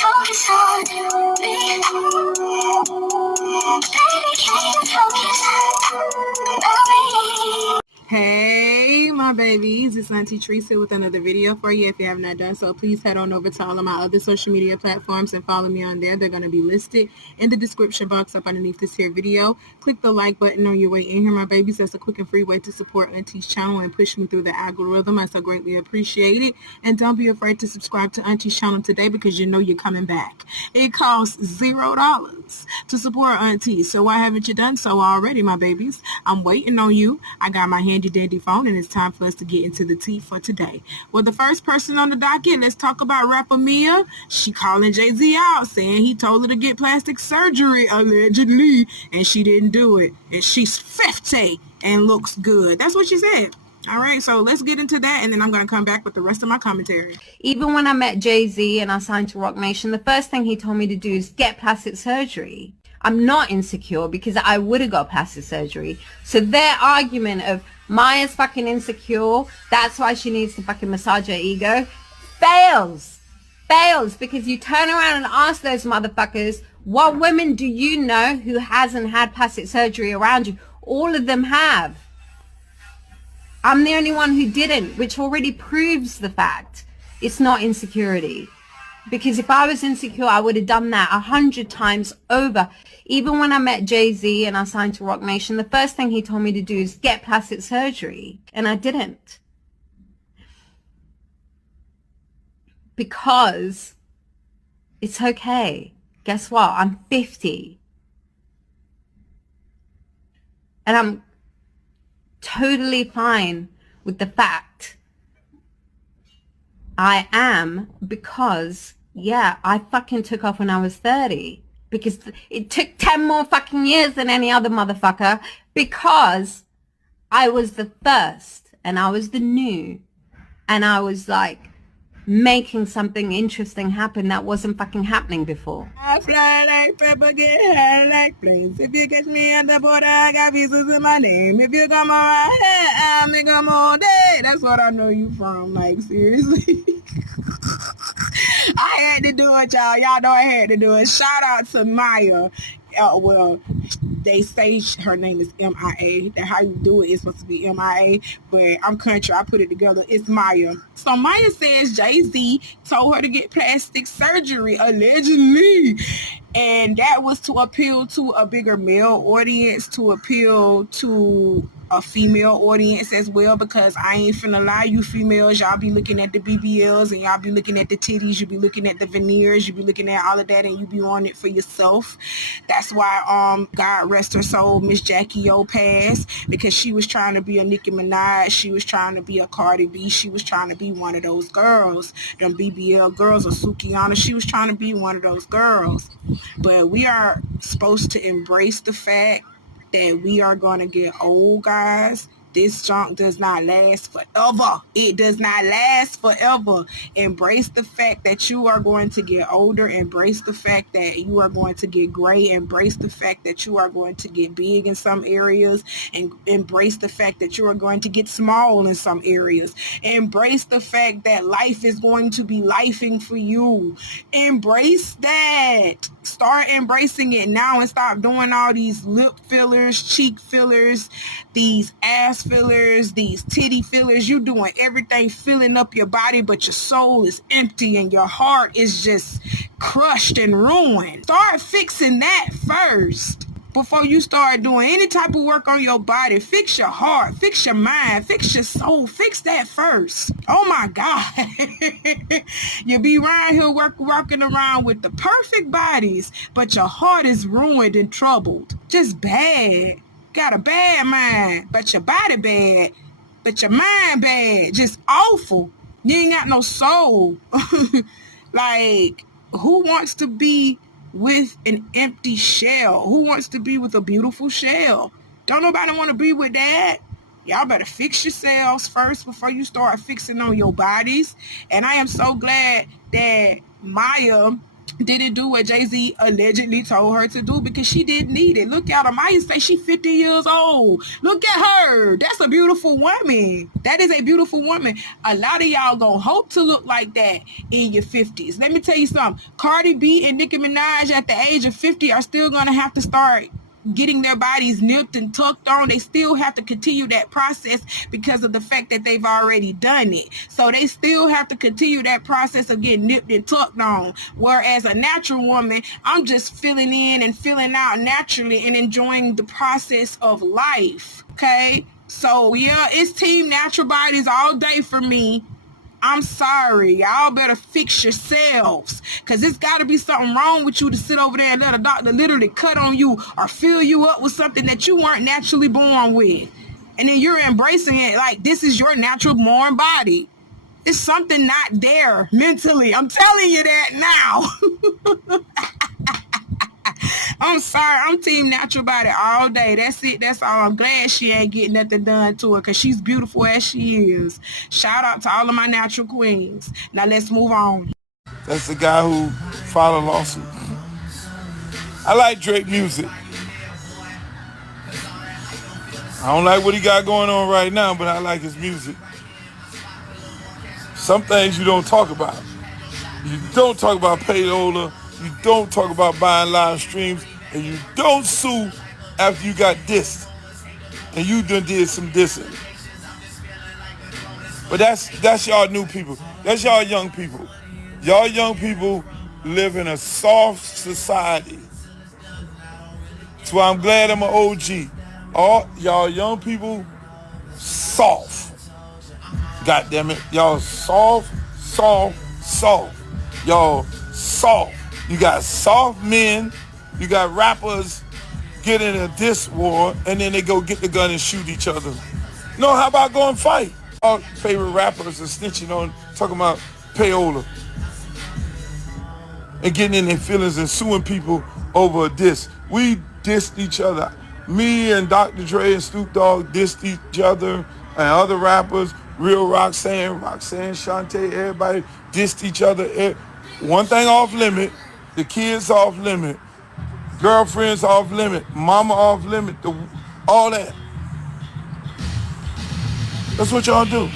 focus on you, baby? Baby, can you focus on me? Hey, my babies, it's Auntie Trice with another video for you. If you have not done so, please head on over to all of my other social media platforms and follow me on there. They're going to be listed in the description box up underneath this here video. Click the like button on your way in here, my babies. That's a quick and free way to support Auntie's channel and push me through the algorithm. I so greatly appreciate it. And don't be afraid to subscribe to Auntie's channel today because you know you're coming back. It costs $0 to support Auntie. So why haven't you done so already, my babies? I'm waiting on you. I got my handy dandy phone and it's time for us to get into the tea for today. Well, the first person on the docket, let's talk about rapper Mia. She calling Jay-Z out saying he told her to get plastic surgery allegedly and she didn't do it. And she's 50 and looks good. That's what she said. All right, so let's get into that, and then I'm going to come back with the rest of my commentary. Even when I met Jay-Z and I signed to Rock Nation, the first thing he told me to do is get plastic surgery. I'm not insecure because I would have got plastic surgery. So their argument of Maya's fucking insecure, that's why she needs to fucking massage her ego, fails because you turn around and ask those motherfuckers, what women do you know who hasn't had plastic surgery around you? All of them have. I'm the only one who didn't, which already proves the fact it's not insecurity. Because if I was insecure, I would have done that 100 times over. Even when I met Jay-Z and I signed to Rock Nation, the first thing he told me to do is get plastic surgery. And I didn't. Because it's okay. Guess what? I'm 50. And I'm totally fine with the fact I am, because yeah, I fucking took off when I was 30 because it took 10 more fucking years than any other motherfucker because I was the first and I was the new and I was like making something interesting happen that wasn't fucking happening before. I fly like pepper, get high like planes. If you catch me at the border, I got visas in my name. If you come on my head, I'll make them all day. That's what I know you from, like, seriously. I had to do it, y'all. Y'all know I had to do it. Shout out to Maya. Well, they say her name is M-I-A. That's how you do it. It's supposed to be M-I-A, but I'm country. I put it together. It's Maya. So Maya says Jay-Z told her to get plastic surgery, allegedly. And that was to appeal to a bigger male audience, to appeal to a female audience as well, because I ain't finna lie, you females, y'all be looking at the BBLs and y'all be looking at the titties, you be looking at the veneers, you be looking at all of that, and you be on it for yourself. That's why God rest her soul, Miss Jackie O passed, because she was trying to be a Nicki Minaj, she was trying to be a Cardi B, she was trying to be one of those girls, them BBL girls, or Sukihana, she was trying to be one of those girls. But we are supposed to embrace the fact that we are going to get old, guys. This junk does not last forever. It does not last forever. Embrace the fact that you are going to get older. Embrace the fact that you are going to get gray. Embrace the fact that you are going to get big in some areas. And embrace the fact that you are going to get small in some areas. Embrace the fact that life is going to be lifing for you. Embrace that. Start embracing it now and stop doing all these lip fillers, cheek fillers, these ass fillers, these titty fillers. You doing everything filling up your body, but your soul is empty and your heart is just crushed and ruined. Start fixing that first before you start doing any type of work on your body. Fix your heart, fix your mind, fix your soul, fix that first. Oh my God. You be around here walking around with the perfect bodies, but your heart is ruined and troubled. Just bad. Got a bad mind, but your body bad, but your mind bad. Just awful. You ain't got no soul. Like, who wants to be with an empty shell? Who wants to be with a beautiful shell? Don't nobody want to be with that. Y'all better fix yourselves first before you start fixing on your bodies. And I am so glad that Maya didn't do what Jay-Z allegedly told her to do because she didn't need it. Look at her. Maya say she's 50 years old. Look at her. That's a beautiful woman. That is a beautiful woman. A lot of y'all gonna hope to look like that in your 50s. Let me tell you something. Cardi B and Nicki Minaj at the age of 50 are still gonna have to start getting their bodies nipped and tucked on. They still have to continue that process because of the fact that they've already done it. So they still have to continue that process of getting nipped and tucked on. Whereas a natural woman, I'm just filling in and filling out naturally and enjoying the process of life. Okay? So yeah, it's team natural bodies all day for me. I'm sorry. Y'all better fix yourselves. Because it's got to be something wrong with you to sit over there and let a doctor literally cut on you or fill you up with something that you weren't naturally born with. And then you're embracing it like this is your natural born body. It's something not there mentally. I'm telling you that now. I'm sorry. I'm team natural body all day. That's it. That's all. I'm glad she ain't getting nothing done to her because she's beautiful as she is. Shout out to all of my natural queens. Now let's move on. That's the guy who filed a lawsuit. I like Drake music. I don't like what he got going on right now, but I like his music. Some things you don't talk about. You don't talk about payola. You don't talk about buying live streams, and you don't sue after you got dissed, and you done did some dissing. But that's y'all new people. That's y'all young people. Y'all young people live in a soft society. That's why I'm glad I'm an OG. All y'all young people, soft. God damn it, y'all soft. Y'all soft. You got soft men, you got rappers get in a diss war, and then they go get the gun and shoot each other. No, how about going fight? Our favorite rappers are snitching on, talking about payola. And getting in their feelings and suing people over a diss. We dissed each other. Me and Dr. Dre and Snoop Dogg dissed each other, and other rappers, Real Roxanne, Shantae, everybody dissed each other. One thing off limit, the kids off limit, girlfriends off limit, mama off limit, all that. That's what y'all do.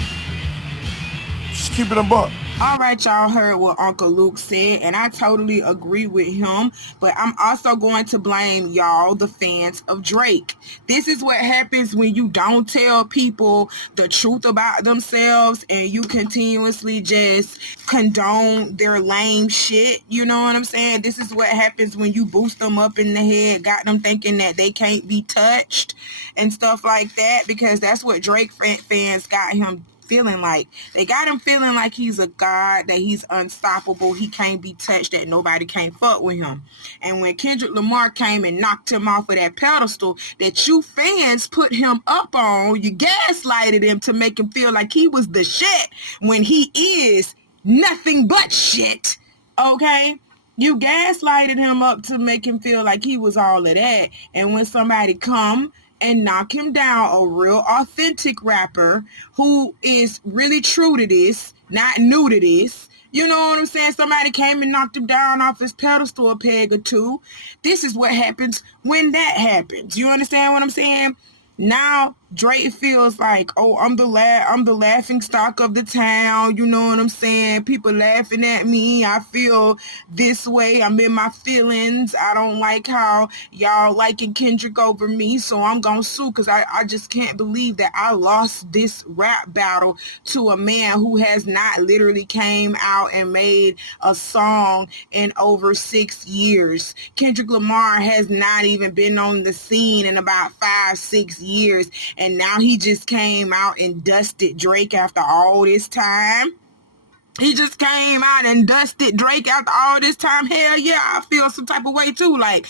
Just keep it a buck. All right, y'all heard what Uncle Luke said, and I totally agree with him, but I'm also going to blame y'all, the fans of Drake. This is what happens when you don't tell people the truth about themselves and you continuously just condone their lame shit. You know what I'm saying? This is what happens when you boost them up in the head, got them thinking that they can't be touched and stuff like that, because that's what Drake fans got him feeling like. They got him feeling like he's a god, that he's unstoppable, he can't be touched, that nobody can't fuck with him. And when Kendrick Lamar came and knocked him off of that pedestal that you fans put him up on, you gaslighted him to make him feel like he was the shit when he is nothing but shit. Okay? You gaslighted him up to make him feel like he was all of that. And when somebody come and knock him down, a real authentic rapper who is really true to this, not new to this, you know what I'm saying? Somebody came and knocked him down off his pedestal a peg or two. This is what happens when that happens. You understand what I'm saying? Now Drake feels like, oh, I'm the laughing stock of the town. You know what I'm saying? People laughing at me. I feel this way. I'm in my feelings. I don't like how y'all liking Kendrick over me, so I'm gonna sue because I just can't believe that I lost this rap battle to a man who has not literally came out and made a song in over 6 years. Kendrick Lamar has not even been on the scene in about 5-6 years. And now he just came out and dusted Drake after all this time. He just came out and dusted Drake after all this time. Hell yeah, I feel some type of way too. Like,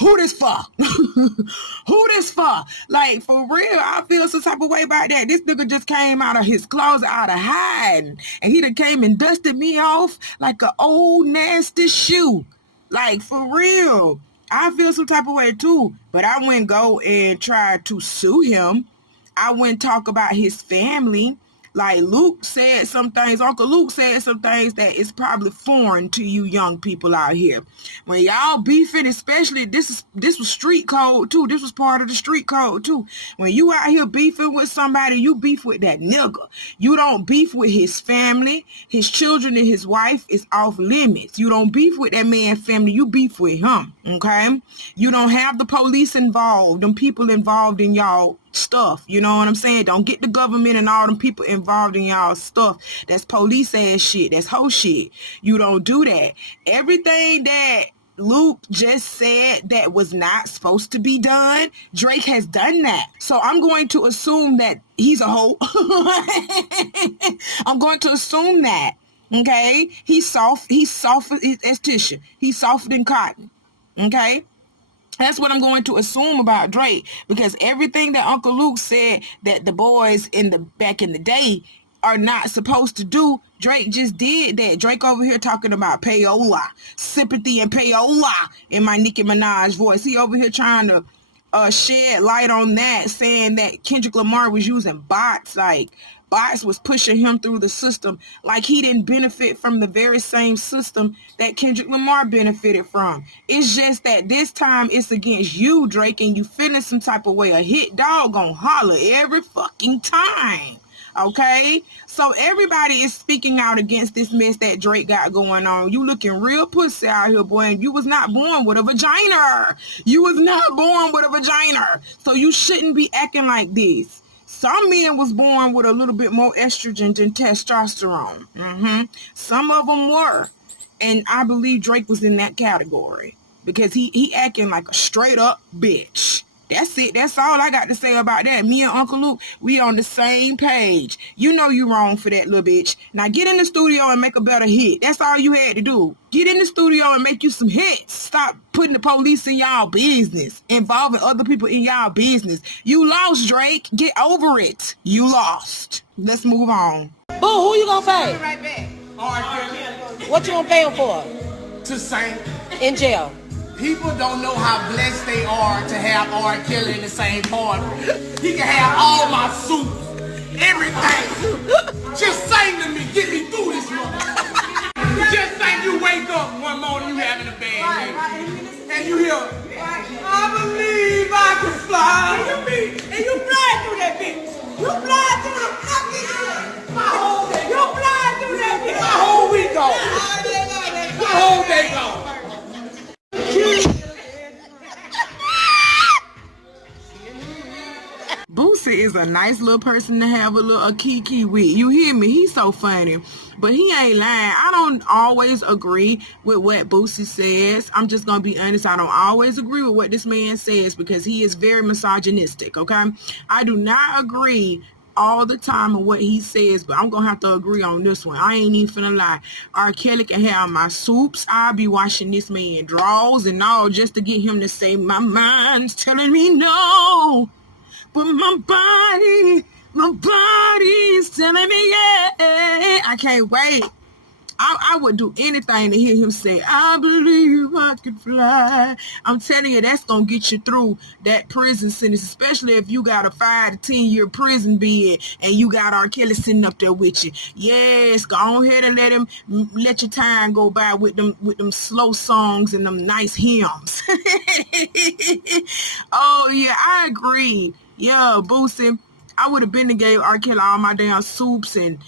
who this for? Who this for? Like, for real, I feel some type of way about that. This nigga just came out of his closet, out of hiding. And he done came and dusted me off like an old nasty shoe. Like, for real. I feel some type of way too, but I wouldn't go and try to sue him. I wouldn't talk about his family. Like Luke said some things, Uncle Luke said some things that is probably foreign to you young people out here. When y'all beefing, especially this was street code too. This was part of the street code too. When you out here beefing with somebody, you beef with that nigga. You don't beef with his family, his children, and his wife is off limits. You don't beef with that man's family, you beef with him. Okay? You don't have the police involved, them people involved in y'all stuff. You know what I'm saying? Don't get the government and all them people involved in y'all stuff. That's police ass shit. That's hoe shit. You don't do that. Everything that Luke just said that was not supposed to be done, Drake has done that. So I'm going to assume that he's a hoe. I'm going to assume that. Okay? He's soft as tissue. He's softer than cotton. Okay? That's what I'm going to assume about Drake, because everything that Uncle Luke said that the boys back in the day are not supposed to do, Drake just did that. Drake over here talking about payola, sympathy and payola in my Nicki Minaj voice. He over here trying to shed light on that, saying that Kendrick Lamar was using bots, like bots was pushing him through the system, like he didn't benefit from the very same system that Kendrick Lamar benefited from. It's just that this time it's against you, Drake, and you feeling some type of way. A hit dog gonna holler every fucking time. Okay? So everybody is speaking out against this mess that Drake got going on. You looking real pussy out here, boy, and you was not born with a vagina. You was not born with a vagina. So you shouldn't be acting like this. Some men was born with a little bit more estrogen than testosterone. Some of them were. And I believe Drake was in that category, because he acting like a straight up bitch. That's it. That's all I got to say about that. Me and Uncle Luke, we on the same page. You know you wrong for that, little bitch. Now get in the studio and make a better hit. That's all you had to do. Get in the studio and make you some hits. Stop putting the police in y'all business, involving other people in y'all business. You lost, Drake. Get over it. You lost. Let's move on. Boo, who you gonna pay? Right back. What you gonna pay him for? To sing. In jail. People don't know how blessed they are to have R. Kelly in the same party. He can have all my soup, everything. Just sing to me, get me through this one. Just think you wake up one morning, you having a bad day, and you hear, I believe I can fly. And you fly through that bitch. You fly through the fucking, my whole day. You fly through that bitch. My whole week gone. My whole day gone. Boosie is a nice little person to have a kiki with. You hear me? He's so funny. But he ain't lying. I don't always agree with what Boosie says. I'm just going to be honest. I don't always agree with what this man says, because he is very misogynistic, okay? I do not agree all the time on what he says, but I'm gonna have to agree on this one. I ain't even finna lie. R. Kelly can have my soups. I'll be washing this man drawers and all just to get him to say my mind's telling me no, but my body is telling me yeah. I can't wait. I would do anything to hear him say, I believe I could fly. I'm telling you, that's going to get you through that prison sentence, especially if you got a 5 to 10 year prison bid and you got R. Kelly sitting up there with you. Yes, go on ahead and let your time go by with them slow songs and them nice hymns. Oh, yeah, I agree. Yeah, Boosie. I would have been to gave R. Kelly all my damn soups and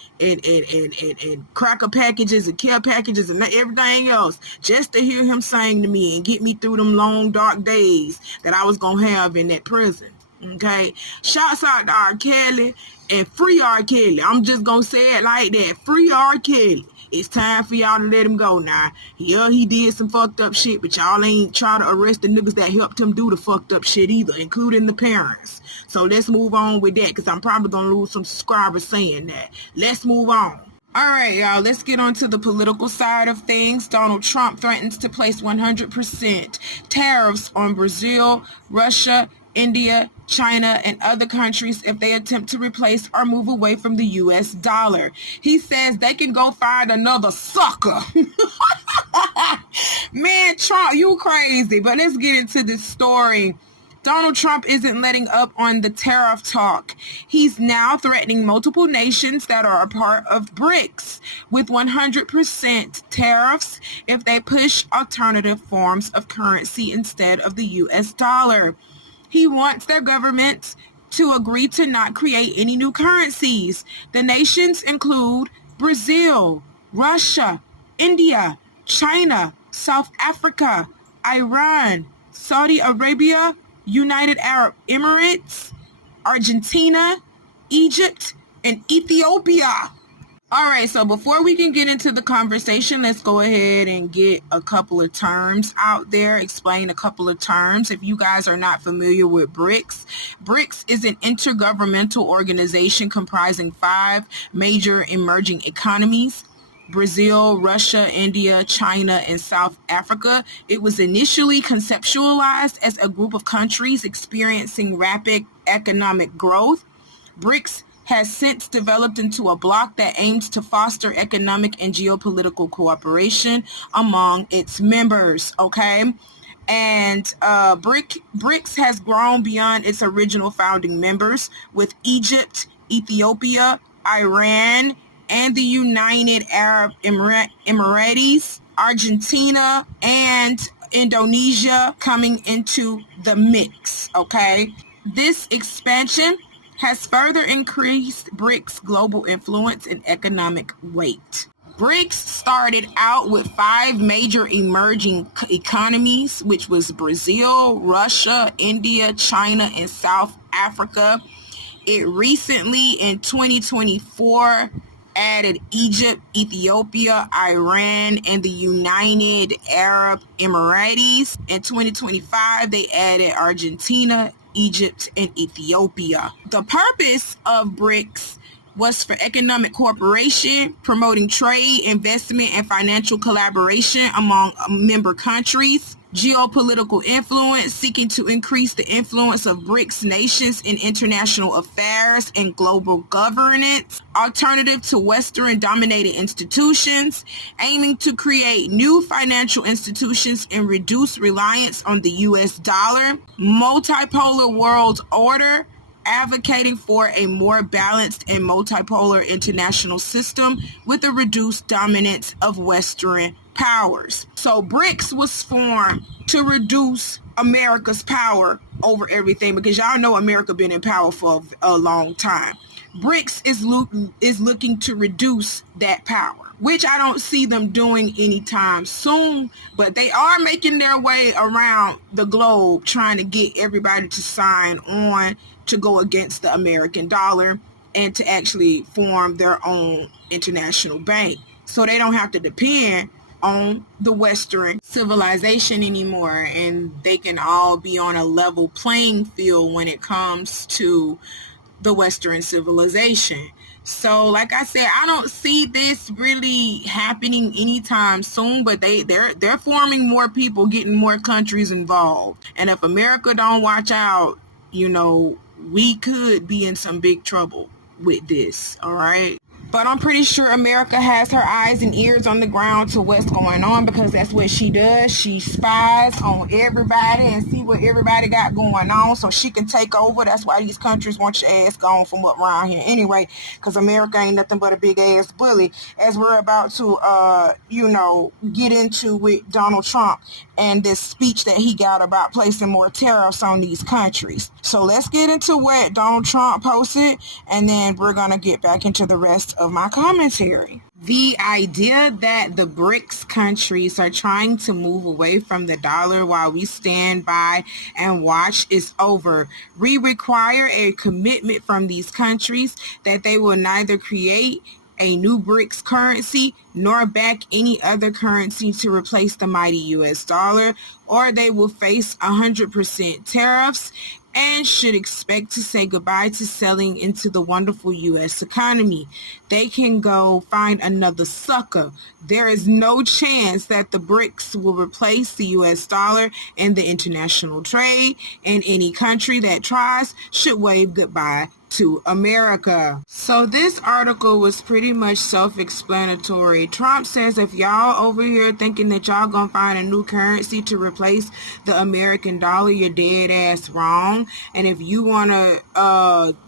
cracker packages and care packages and everything else just to hear him sing to me and get me through them long, dark days that I was going to have in that prison. Okay? Shouts out to R. Kelly and free R. Kelly. I'm just going to say it like that. Free R. Kelly. It's time for y'all to let him go now. Yeah, he did some fucked up shit, but y'all ain't try to arrest the niggas that helped him do the fucked up shit either, including the parents. So let's move on with that, because I'm probably going to lose some subscribers saying that. Let's move on. All right, y'all, let's get on to the political side of things. Donald Trump threatens to place 100% tariffs on Brazil, Russia, India, China, and other countries if they attempt to replace or move away from the U.S. dollar. He says they can go find another sucker. Man, Trump, you crazy. But let's get into this story Donald Trump isn't letting up on the tariff talk. He's now threatening multiple nations that are a part of BRICS with 100% tariffs if they push alternative forms of currency instead of the US dollar. He wants their governments to agree to not create any new currencies. The nations include Brazil, Russia, India, China, South Africa, Iran, Saudi Arabia, United Arab Emirates, Argentina, Egypt, and Ethiopia. All right, so before we can get into the conversation, let's go ahead and get a couple of terms out there, explain a couple of terms. If you guys are not familiar with BRICS, BRICS is an intergovernmental organization comprising 5 major emerging economies: Brazil, Russia, India, China, and South Africa. It was initially conceptualized as a group of countries experiencing rapid economic growth. BRICS has since developed into a bloc that aims to foster economic and geopolitical cooperation among its members, okay? And BRICS has grown beyond its original founding members, with Egypt, Ethiopia, Iran, and the United Arab Emirates, Argentina, and Indonesia coming into the mix, okay? This expansion has further increased BRICS' global influence and economic weight. BRICS started out with 5 major emerging economies, which was Brazil, Russia, India, China, and South Africa. It recently, in 2024, added Egypt, Ethiopia, Iran, and the United Arab Emirates. In 2025, they added Argentina, Egypt, and Ethiopia. The purpose of BRICS was for economic cooperation, promoting trade, investment, and financial collaboration among member countries. Geopolitical influence, seeking to increase the influence of BRICS nations in international affairs and global governance. Alternative to Western-dominated institutions, aiming to create new financial institutions and reduce reliance on the U.S. dollar. Multipolar world order, advocating for a more balanced and multipolar international system with a reduced dominance of Western powers. So BRICS was formed to reduce America's power over everything, because y'all know America been in power for a long time. BRICS is looking to reduce that power, which I don't see them doing anytime soon, but they are making their way around the globe trying to get everybody to sign on to go against the American dollar and to actually form their own international bank, so they don't have to depend on the Western civilization anymore, and they can all be on a level playing field when it comes to the Western civilization. So like I said, I don't see this really happening anytime soon, but they're forming more people, getting more countries involved. And if America don't watch out, you know, we could be in some big trouble with this, all right? But I'm pretty sure America has her eyes and ears on the ground to what's going on, because that's what she does. She spies on everybody and see what everybody got going on so she can take over. That's why these countries want your ass gone from up around here anyway, because America ain't nothing but a big ass bully, as we're about to, get into with Donald Trump and this speech that he got about placing more tariffs on these countries. So let's get into what Donald Trump posted, and then we're going to get back into the rest of my commentary. The idea that the BRICS countries are trying to move away from the dollar while we stand by and watch is over. We require a commitment from these countries that they will neither create a new BRICS currency nor back any other currency to replace the mighty US dollar, or they will face 100% tariffs and should expect to say goodbye to selling into the wonderful U.S. economy. They can go find another sucker. There is no chance that the BRICS will replace the U.S. dollar in the international trade, and any country that tries should wave goodbye to America. So this article was pretty much self-explanatory. Trump says if y'all over here thinking that y'all gonna find a new currency to replace the American dollar, you're dead ass wrong. And if you wanna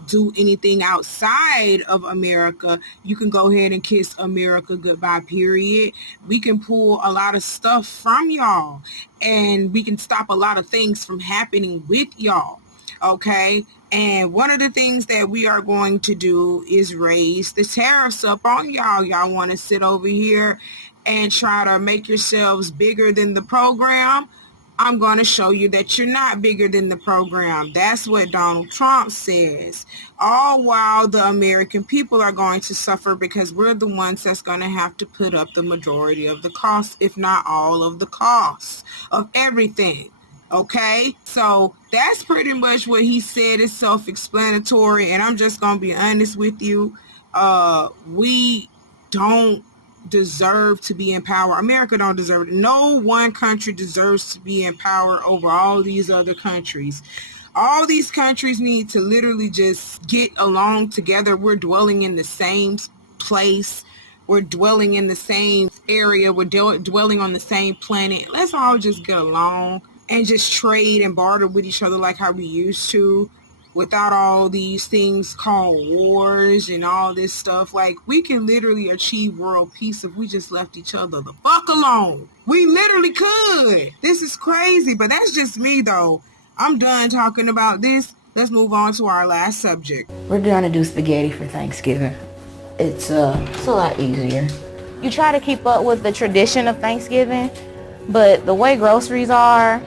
do anything outside of America, you can go ahead and kiss America goodbye, period. We can pull a lot of stuff from y'all, and we can stop a lot of things from happening with y'all. Okay, and one of the things that we are going to do is raise the tariffs up on y'all. Y'all want to sit over here and try to make yourselves bigger than the program? I'm going to show you that you're not bigger than the program. That's what Donald Trump says. All while the American people are going to suffer because we're the ones that's going to have to put up the majority of the costs, if not all of the costs of everything. Okay, so that's pretty much what he said. Is self-explanatory, and I'm just gonna be honest with you. We don't deserve to be in power. America don't deserve it. No one country deserves to be in power over all these other countries. All these countries need to literally just get along together. We're dwelling in the same place. We're dwelling in the same area. We're dwelling on the same planet. Let's all just get along and just trade and barter with each other like how we used to, without all these things called wars and all this stuff. Like, we can literally achieve world peace if we just left each other the fuck alone. We literally could. This is crazy, but that's just me though. I'm done talking about this. Let's move on to our last subject. We're gonna do spaghetti for Thanksgiving. It's a lot easier. You try to keep up with the tradition of Thanksgiving, but the way groceries are,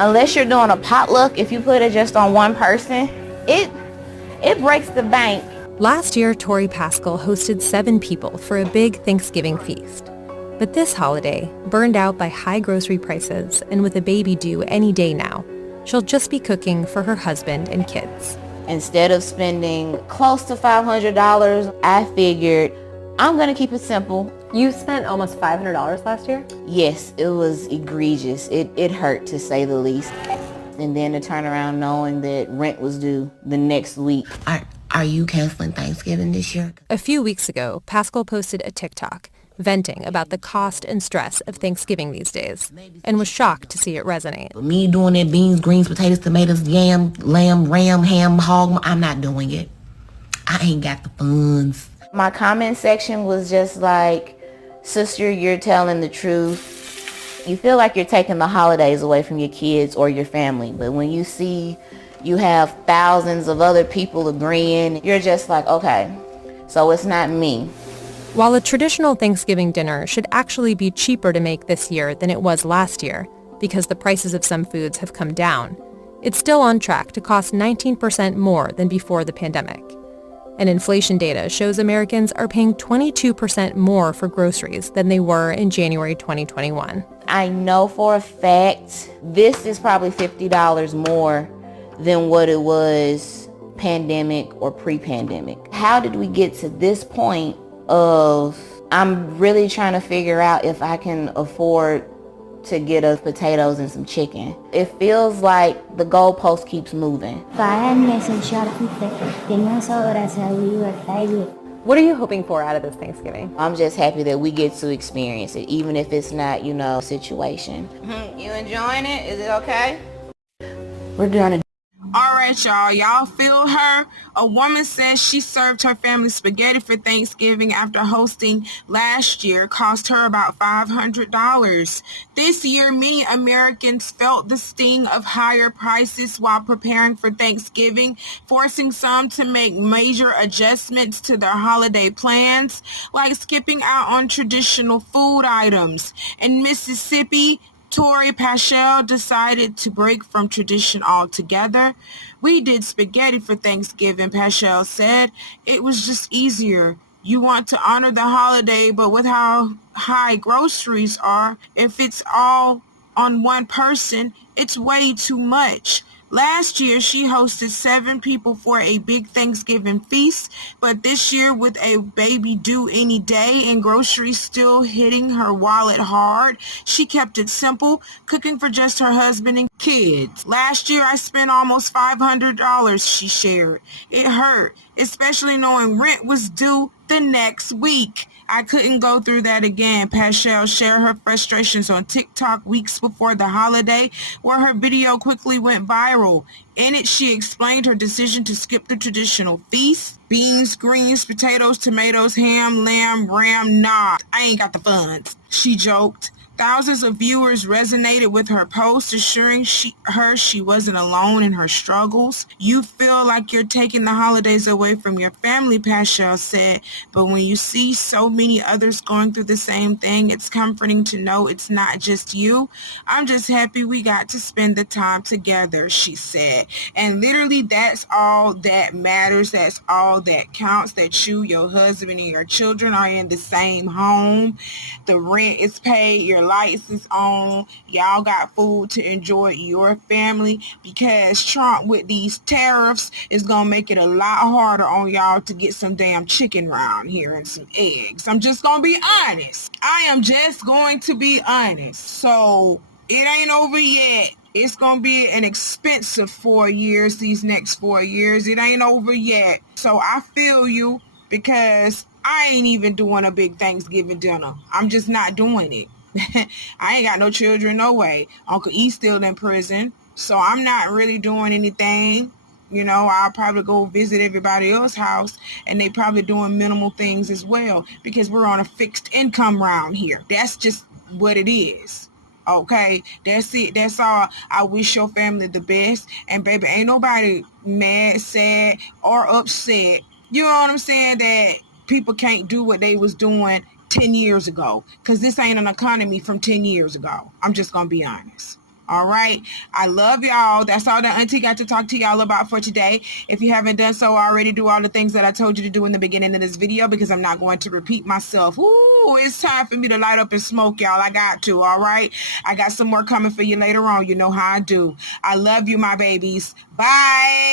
unless you're doing a potluck, if you put it just on one person, it breaks the bank. Last year, Tori Pascal hosted 7 people for a big Thanksgiving feast. But this holiday, burned out by high grocery prices and with a baby due any day now, she'll just be cooking for her husband and kids. Instead of spending close to $500, I figured I'm going to keep it simple. You spent almost $500 last year? Yes, it was egregious. It hurt, to say the least. And then to turn around knowing that rent was due the next week. Are you canceling Thanksgiving this year? A few weeks ago, Pascal posted a TikTok venting about the cost and stress of Thanksgiving these days, and was shocked to see it resonate. But me doing that beans, greens, potatoes, tomatoes, yam, lamb, ram, ham, hog, I'm not doing it. I ain't got the funds. My comment section was just like, sister, you're telling the truth. You feel like you're taking the holidays away from your kids or your family, but when you see you have thousands of other people agreeing, you're just like, okay, so it's not me. While a traditional Thanksgiving dinner should actually be cheaper to make this year than it was last year, because the prices of some foods have come down, it's still on track to cost 19% more than before the pandemic. And inflation data shows Americans are paying 22% more for groceries than they were in January 2021. I know for a fact this is probably $50 more than what it was pandemic or pre-pandemic. How did we get to this point of I'm really trying to figure out if I can afford to get us potatoes and some chicken? It feels like the goalpost keeps moving. What are you hoping for out of this Thanksgiving? I'm just happy that we get to experience it, even if it's not, a situation. You enjoying it? Is it okay? We're doing it. All right, y'all feel her? A woman says she served her family spaghetti for Thanksgiving after hosting last year cost her about $500. This year, many Americans felt the sting of higher prices while preparing for Thanksgiving, forcing some to make major adjustments to their holiday plans, like skipping out on traditional food items. In Mississippi, Tori Pascal decided to break from tradition altogether. We did spaghetti for Thanksgiving, Pascal said. It was just easier. You want to honor the holiday, but with how high groceries are, if it's all on one person, it's way too much. Last year, she hosted 7 people for a big Thanksgiving feast, but this year, with a baby due any day and groceries still hitting her wallet hard, she kept it simple, cooking for just her husband and kids. Last year, I spent almost $500, she shared. It hurt, especially knowing rent was due the next week. I couldn't go through that again. Paschal shared her frustrations on TikTok weeks before the holiday, where her video quickly went viral. In it, she explained her decision to skip the traditional feast. Beans, greens, potatoes, tomatoes, ham, lamb, ram, nah, I ain't got the funds, she joked. Thousands of viewers resonated with her post, assuring she wasn't alone in her struggles. You feel like you're taking the holidays away from your family, Paschal said, but when you see so many others going through the same thing, it's comforting to know it's not just you. I'm just happy we got to spend the time together, she said. And literally, that's all that matters. That's all that counts, that you, your husband, and your children are in the same home. The rent is paid, your lights is on, y'all got food to enjoy your family, because Trump with these tariffs is gonna make it a lot harder on y'all to get some damn chicken around here and some eggs. I'm just gonna be honest. I am just going to be honest. So it ain't over yet. It's gonna be an expensive 4 years, these next 4 years. It ain't over yet. So I feel you, because I ain't even doing a big Thanksgiving dinner. I'm just not doing it. I ain't got no children, no way. Uncle E's still in prison, so I'm not really doing anything. You know, I'll probably go visit everybody else's house, and they probably doing minimal things as well, because we're on a fixed income round here. That's just what it is. Okay, that's it. That's all. I wish your family the best, and baby, ain't nobody mad, sad, or upset. You know what I'm saying? That people can't do what they was doing 10 years ago, because this ain't an economy from 10 years ago. I'm just gonna be honest. All right, I love y'all. That's all that Auntie got to talk to y'all about for today. If you haven't done so already, do all the things that I told you to do in the beginning of this video, because I'm not going to repeat myself. Ooh, it's time for me to light up and smoke, y'all. I got to. All right, I got some more coming for you later on. You know how I do. I love you, my babies. Bye.